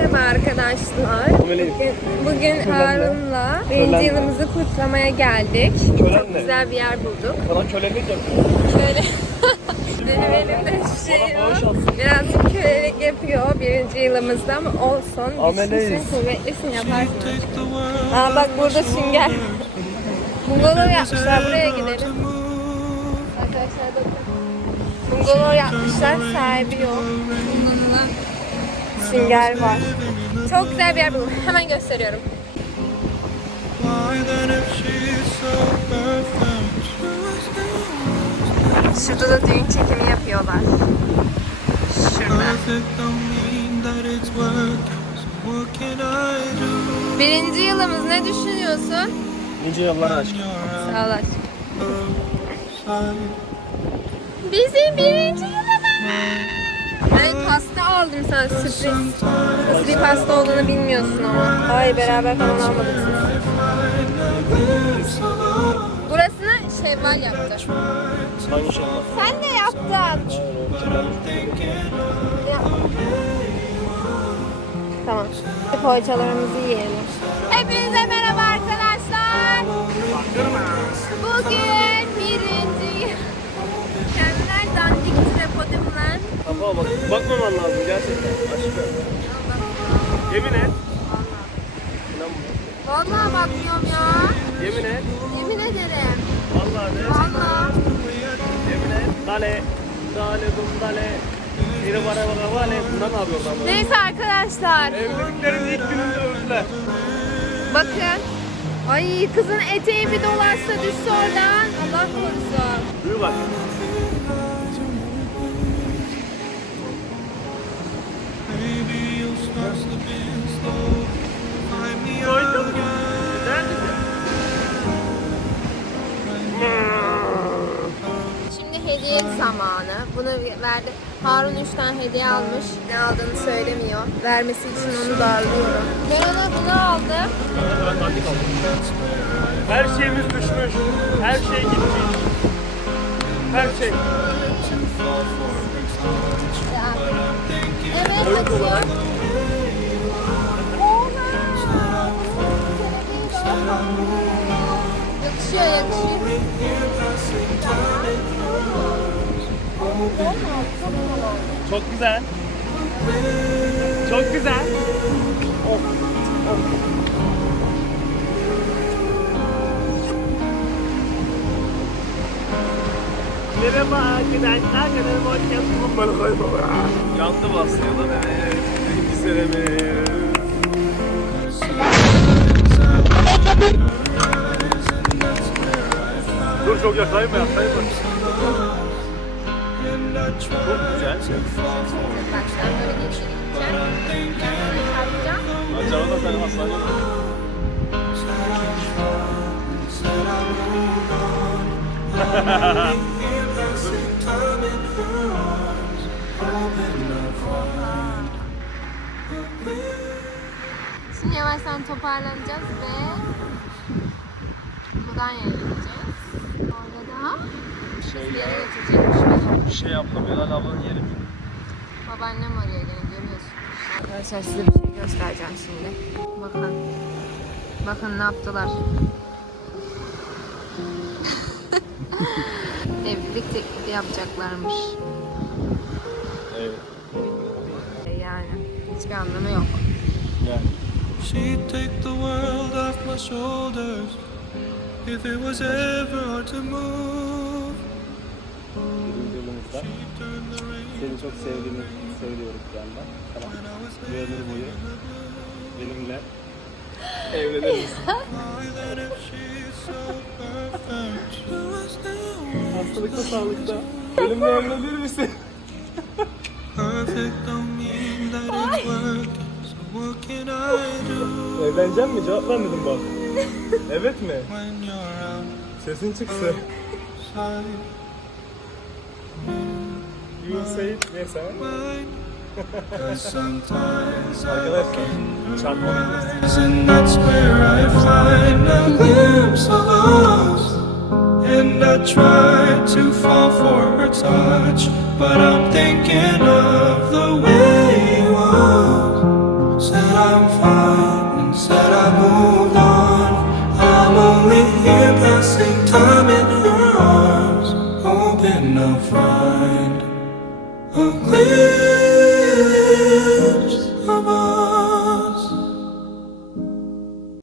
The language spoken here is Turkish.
Merhaba arkadaşlar. Bugün, bugün Harun'la birinci yılımızı kutlamaya geldik. Kölenle. Çok güzel bir yer bulduk. Sana kölelik yapıyor. Şöyle benim elimde hiçbir şey Bana yok. Birazcık kölelik yapıyor birinci yılımızda ama olsun. Ameleyiz. Güçlüsün, kuvvetlisin yaparsın. Aa bak burada sünger. Bungalov yapmışlar buraya gidelim. Arkadaşlar bakın. Bungalov yapmışlar sahibi yok. Bungalov'a sünger var. Çok güzel bir yer buldum. Hemen gösteriyorum. Şurada da düğün çekimi yapıyorlar. Şurada. Birinci yılımız ne düşünüyorsun? Nice yıllar aşk. Sağ ol outside. Bizim birinci yılımız. Ben pasta aldım sana sürpriz. Nasıl bir pasta olduğunu bilmiyorsun ama. Hayır beraber falan almadık siz. Burasını Şevval yaptı. Hangi şey var? Sen de yaptın. Ya. Tamam. Poğaçalarımızı yiyelim. Hepinize merhaba Kapağa bak. Bakmaman lazım gerçekten. Aşkım. Yemin et. Vallahi bakmıyorum ya. Yemin et. Yemin ederim. Vallahi de. Vallahi. Yemin et. Dale. Dale dum dale. Yine bana bana vale. Bunlar ne yapıyor lan? Neyse arkadaşlar. Evliliklerin ilk gününde öldüler. Bakın. Ay kızın eteği bir dolarsa düşse oradan. Allah korusun. Duyu bak. Hediye zamanı. Bunu verdi. Harun 3 tane hediye almış. Ne aldığını söylemiyor. Vermesi için onu darlıyorum. Ben ona bunu aldım. Her şeyimiz düşmüş. Her şey gitmiş. Her şey. Evet olarak. Yakışıyor yakışıyor. Çok güzel. Çok güzel. Of. Of. Merhaba arkadaşlar, kanalıma hoş geldiniz. Böyle koyma. Yandım aslında evet. Bilgisayarımız. Dur çok yaklayma yaklayma. Çok güzel. Bak sen böyle geçireceksin. Kalkacağım. Acaba da sen hastaneye. Şimdi yavaştan toparlanacağız ve Mudanya'ya gideceğiz. Orada da bir yere götürecekmiş beni. Bir şey yapma Bilal ablanın yeri. Babaannem arıyor gene görüyorsunuz. Arkadaşlar size bir şey göstereceğim şimdi. Bakın. Bakın ne yaptılar. Evlilik teklifi yapacaklarmış. Evet. Yani hiçbir anlamı yok. Yani. She'd take the world off my shoulders if it was ever hard to move. Rain seni çok sevdiğimi söylüyoruz bir yandan. Tamam. Bir ömür boyu benimle evlenir misin? Hastalıkta sağlıkta. Benimle evlenir misin? Evlenecek mi? Cevap vermedin bak. evet mi? Sesin çıksın. You it. Neyse. Arkadaşlar çarpma. And that's where I find a glimpse of us. And I try to fall for her touch, but I'm thinking of the way it was. I'm fine and said I moved on. I'm only here passing time in her arms, hoping I'll find a glimpse of us.